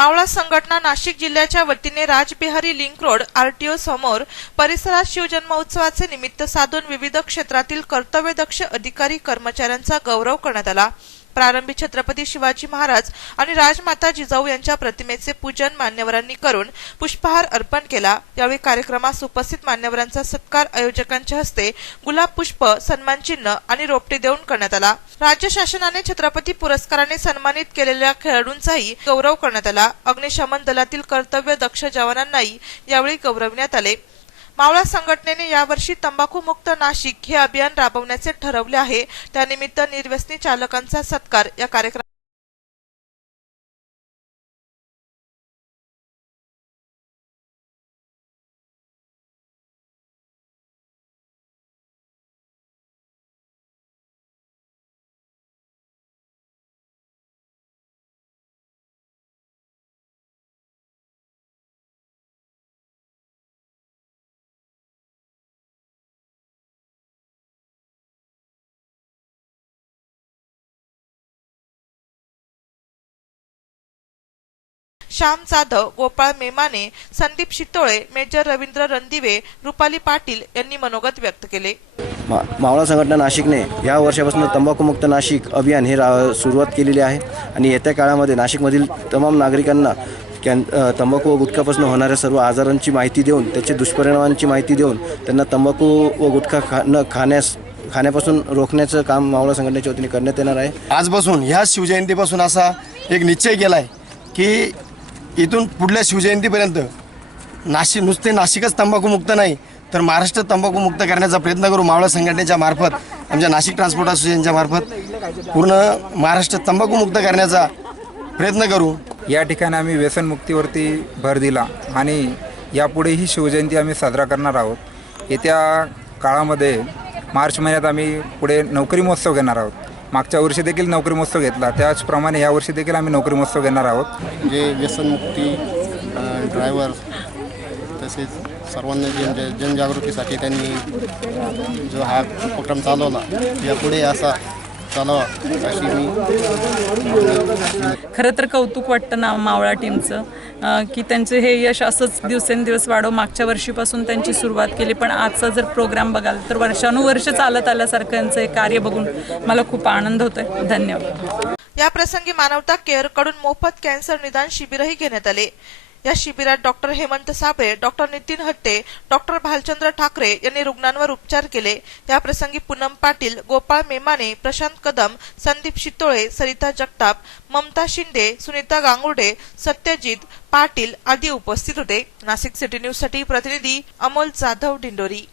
मावळा संघटना नाशिक जिल्ह्याच्या वतीने राजबिहारी लिंक रोड आरटीओ समोर परिसरात शिवजन्मोत्सवाचे निमित्त साधून विविध क्षेत्रातील कर्तव्यदक्ष अधिकारी कर्मचाऱ्यांचा गौरव करण्यात आला. प्रारंभी छत्रपती शिवाजी महाराज आणि राजमाता जिजाऊ यांच्या प्रतिमेचे पूजन मान्यवरांनी करून पुष्पहार अर्पण केला. यावेळी कार्यक्रमास उपस्थित मान्यवरांचा सत्कार आयोजकांच्या हस्ते गुलाब पुष्प सन्मान चिन्ह आणि रोपटे देऊन करण्यात आला. राज्य शासनाने छत्रपती पुरस्काराने सन्मानित केलेल्या खेळाडूंचाही गौरव करण्यात आला. अग्निशमन दलातील कर्तव्य दक्ष जवानांनाही यावेळी गौरवण्यात आले. मावळा संघटनेने यावर्षी तंबाखू मुक्त नाशिक हे अभियान राबवण्याचे ठरवले आहे. त्यानिमित्त निर्व्यसनी चालकांचा सत्कार या कार्यक्रमात श्याम जाधव गोपाळ मेमाने संदीप शितोळे मेजर रवींद्र रणदिवे रुपाली पाटील यांनी मनोगत व्यक्त केले. मा मावळा संघटना नाशिकने या वर्षापासून तंबाखूमुक्त नाशिक अभियान हे रा सुरुवात केलेली आहे. आणि येत्या काळामध्ये नाशिकमधील तमाम नागरिकांना कॅन तंबाखू व गुटखापासून होणाऱ्या सर्व आजारांची माहिती देऊन त्याचे दुष्परिणामांची माहिती देऊन त्यांना तंबाखू व गुटखा खा न खाण्यास खाण्यापासून रोखण्याचं काम मावळा संघटनेच्या वतीने करण्यात येणार आहे. आजपासून ह्या शिवजयंतीपासून असा एक निश्चय केला आहे की इथून पुढल्या शिवजयंतीपर्यंत नाशिक नुसते नाशिकच तंबाखूमुक्त नाही तर महाराष्ट्र तंबाखूमुक्त करण्याचा प्रयत्न करू मावळा संघटनेच्या मार्फत आमच्या नाशिक ट्रान्सपोर्ट असोसिएशनच्या मार्फत. पूर्ण महाराष्ट्र तंबाखूमुक्त करण्याचा प्रयत्न करू. या ठिकाणी आम्ही व्यसनमुक्तीवरती भर दिला आणि यापुढेही शिवजयंती आम्ही साजरा करणार आहोत. येत्या काळामध्ये मार्च महिन्यात आम्ही पुढे नोकरी महोत्सव घेणार आहोत. मागच्या वर्षी देखील नोकरी महोत्सव घेतला. त्याचप्रमाणे यावर्षी देखील आम्ही नोकरी महोत्सव घेणार आहोत. जे व्यसनमुक्ती ड्रायव्हर तसेच सर्वांना जन जन- जनजागृतीसाठी त्यांनी जो हा उपक्रम चालवला यापुढे असा चालावा अशी मी खरं तर कौतुक वाटतं ना मावळा टीमचं की त्यांचे हे यश असंच दिवसेंदिवस वाढव मागच्या वर्षीपासून त्यांची सुरुवात केली. पण आजचा जर प्रोग्राम बघाल तर वर्षानुवर्ष चालत आल्यासारखं यांचं हे कार्य बघून मला खूप आनंद होतोय. धन्यवाद. या प्रसंगी मानवता केअरकडून मोफत कॅन्सर निदान शिबिरही घेण्यात आले. या शिबिरात doctor Hemant Sable doctor Nitin Hatte doctor Bhalchandra Thackeray यांनी रुग्णांवर उपचार केले. या प्रसंगी पूनम पाटील गोपाळ मेमाने प्रशांत कदम संदीप शितोळे सरिता जगताप ममता शिंदे सुनीता गांगुर्डे सत्यजित पाटील आदी उपस्थित होते. नाशिक सिटी न्यूजसाठी प्रतिनिधी अमोल जाधव डिंडोरी